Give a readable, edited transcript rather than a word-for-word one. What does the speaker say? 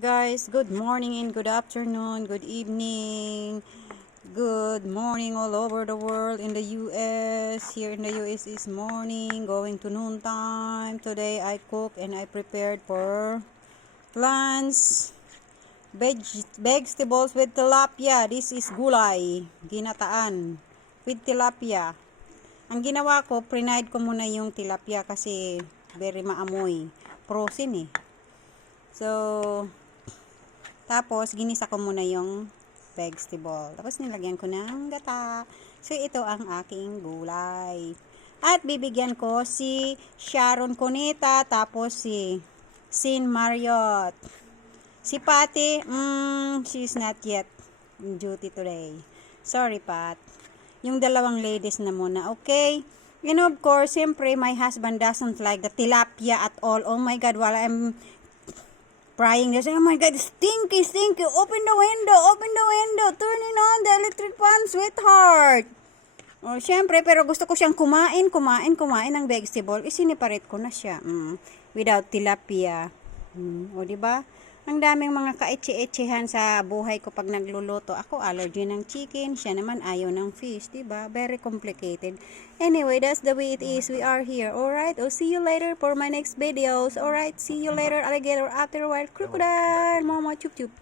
Guys, good morning and good afternoon, good evening, good morning all over the world. In the US, here in the US is morning, going to noon time. Today I cook and I prepared for lunch. Vegetables with tilapia. This is gulay, ginataan with tilapia. Ang ginawa ko, prinaid ko muna yung tilapia kasi very maamoy. Frozen eh. So, tapos, ginisa ko muna yung vegetable. Tapos, nilagyan ko ng gata. So, ito ang aking gulay. At, bibigyan ko si Sharon Cuneta, tapos si Sin Marriott. Si Patty, she's not yet in duty today. Sorry, Pat. Yung dalawang ladies na muna, okay? And of course, siyempre, my husband doesn't like the tilapia at all. Oh my God, while I'm frying this. Oh my God, stinky, stinky. Open the window. Turning on the electric fan, sweetheart. O, syempre, pero gusto ko siyang kumain ng vegetable. Isiniparate ko na siya. Without tilapia. O, diba? Ang daming mga kaitsi-itsihan sa buhay ko pag nagluluto. Ako, allergy ng chicken. Siya naman ayaw ng fish. Diba? Very complicated. Anyway, that's the way it is. We are here. Alright? I'll see you later for my next videos. Alright? See you later, alligator. After a while, crocodile. Mama, chup chup.